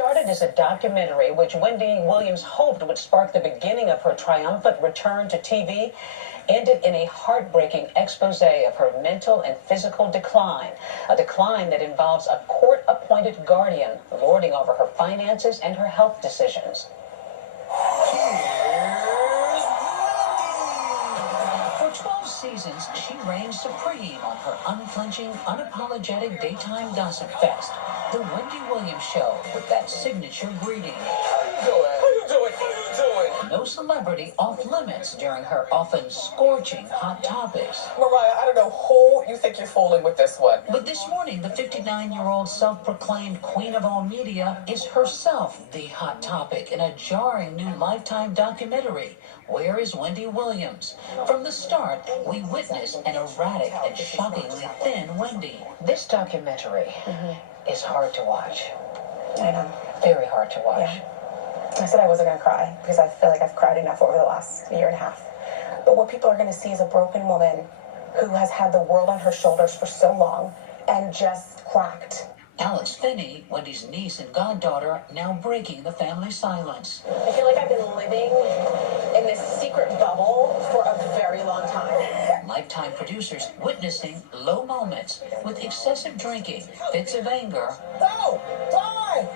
Started as a documentary which Wendy Williams hoped would spark the beginning of her triumphant return to TV, ended in a heartbreaking expose of her mental and physical decline, a decline that involves a court-appointed guardian lording over her finances and her health decisions. For 12 seasons, she reigned supreme on her unflinching, unapologetic daytime gossip fest, The Wendy Williams Show, with that signature greeting. How you doing? How you doing? How you doing? No celebrity off limits during her often scorching hot topics. Mariah, I don't know who you think you're fooling with this one. But this morning, the 59-year-old self-proclaimed queen of all media is herself the hot topic in a jarring new Lifetime documentary, Where is Wendy Williams? From the start, we witness an erratic and shockingly thin Wendy. This documentary is hard to watch. I know. Very hard to watch. Yeah. I said I wasn't going to cry because I feel like I've cried enough over the last year and a half. But what people are going to see is a broken woman who has had the world on her shoulders for so long and just cracked. Alex Finney, Wendy's niece and goddaughter, now breaking the family silence. I feel like I've been living in this secret bubble for a very long time. Lifetime producers witnessing low moments with excessive drinking, fits of anger, No! Why?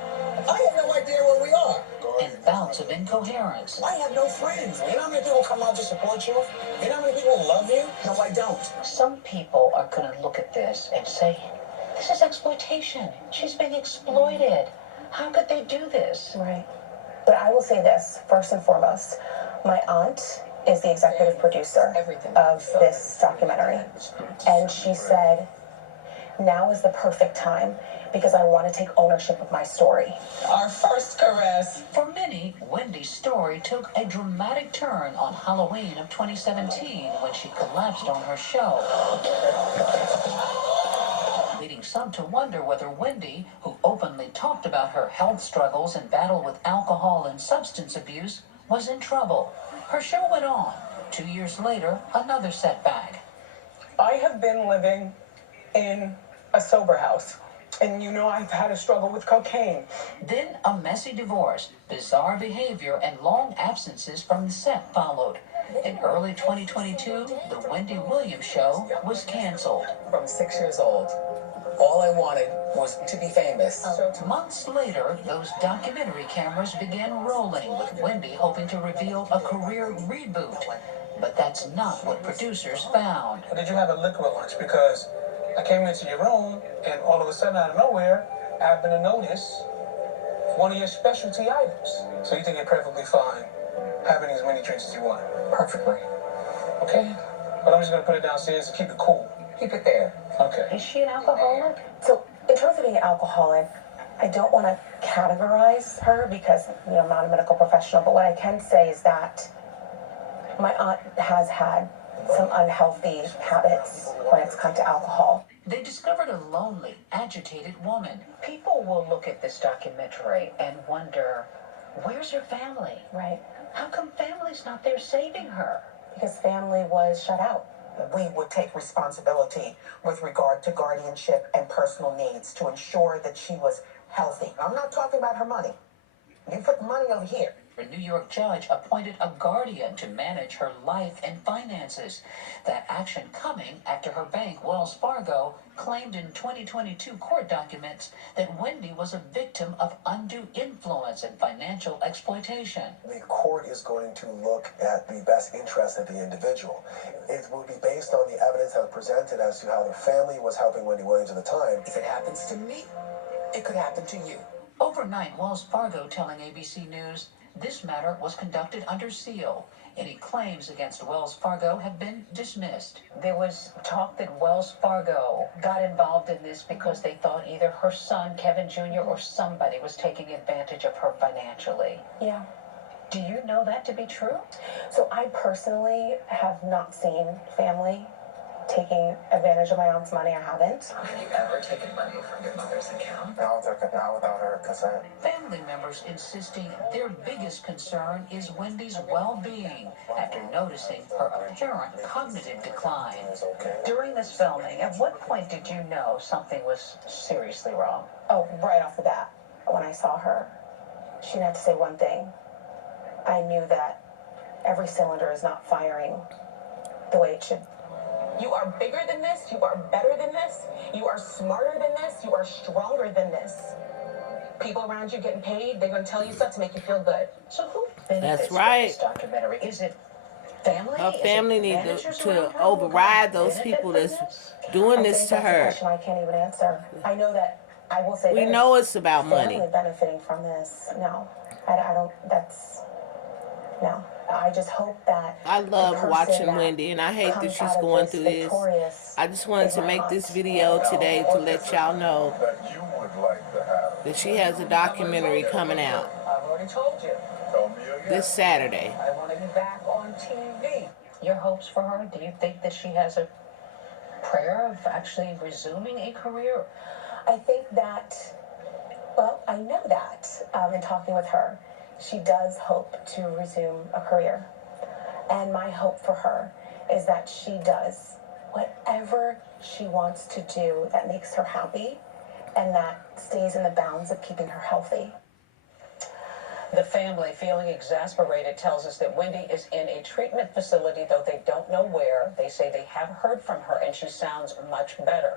I have no idea where we are. and bouts of incoherence. I have no friends. You know how many people come out to support you? You know how many people love you? No, I don't. Some people are going to look at this and say, this is exploitation. She's being exploited. How could they do this? Right. But I will say this, first and foremost. My aunt is the executive producer of this documentary. And she said, now is the perfect time because I want to take ownership of my story. Our first caress. For many, Wendy's story took a dramatic turn on Halloween of 2017 when she collapsed on her show, leading some to wonder whether Wendy, who openly talked about her health struggles and battle with alcohol and substance abuse, was in trouble. Her show went on. 2 years later, another setback. I have been living in a sober house. And you know I've had a struggle with cocaine. Then a messy divorce, bizarre behavior, and long absences from the set followed. In early 2022, The Wendy Williams Show was canceled. From 6 years old, all I wanted was to be famous. Months later, those documentary cameras began rolling, with Wendy hoping to reveal a career reboot. But that's not what producers found. Did you have a liquor lunch? Because I came into your room, and all of a sudden, out of nowhere, I happened to notice one of your specialty items. So you think you're perfectly fine having as many drinks as you want? Perfectly. Okay? But I'm just going to put it downstairs and keep it cool. Keep it there. Okay. Is she an alcoholic? So in terms of being an alcoholic, I don't want to categorize her because I'm not a medical professional, but what I can say is that my aunt has had some unhealthy habits when it's come to alcohol. They discovered a lonely, agitated woman. People will look at this documentary and wonder, where's her family? Right. How come family's not there saving her? Because family was shut out. We would take responsibility with regard to guardianship and personal needs to ensure that she was healthy. I'm not talking about her money. You put the money over here. A New York judge appointed a guardian to manage her life and finances. That action coming after her bank, Wells Fargo, claimed in 2022 court documents that Wendy was a victim of undue influence and financial exploitation. The court is going to look at the best interest of the individual. It will be based on the evidence that was presented as to how the family was helping Wendy Williams at the time. If it happens to me, it could happen to you. Overnight, Wells Fargo telling ABC News this matter was conducted under seal. Any claims against Wells Fargo have been dismissed. There was talk that Wells Fargo got involved in this because they thought either her son, Kevin Jr., or somebody was taking advantage of her financially. Yeah. Do you know that to be true? So I personally have not seen family taking advantage of my aunt's money. I haven't. Have you ever taken money from your mother's account? Now without her consent. Family members insisting their biggest concern is Wendy's well-being after noticing her apparent cognitive decline. During this filming, at what point did you know something was seriously wrong? Oh, right off the bat. when I saw her, she didn't have to say one thing. I knew that every cylinder is not firing the way it should. You are bigger than this. You are better than this. You are smarter than this. You are stronger than this. People around you getting paid, they're going to tell you stuff to make you feel good. So who benefits That's from right. this documentary? Is it family? Her Is family it need managers to around her who override those benefit people from that's this? doing I this think to that's a her. question I can't even answer. I know that I will say We this. know it's about money. Family benefiting from this. No. I don't, that's, no. I just hope that I the love person watching that Wendy, and I hate that comes she's out of going this through this. victorious I just wanted is to my make this aunt. video today to let y'all know that you would like to have. that she has a documentary coming out I've already told you. Tell me again. this Saturday. I want to be back on TV. Your hopes for her? Do you think that she has a prayer of actually resuming a career? I think that, well, I know that in talking with her, she does hope to resume a career. And my hope for her is that she does whatever she wants to do that makes her happy and that stays in the bounds of keeping her healthy. The family, feeling exasperated, tells us that Wendy is in a treatment facility, though they don't know where. They say they have heard from her, and she sounds much better.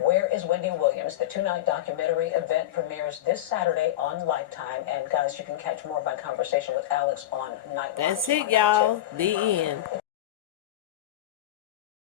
Where is Wendy Williams? The two-night documentary event premieres this Saturday on Lifetime. And guys, you can catch more of my conversation with Alex on Nightline. That's it, y'all. The end.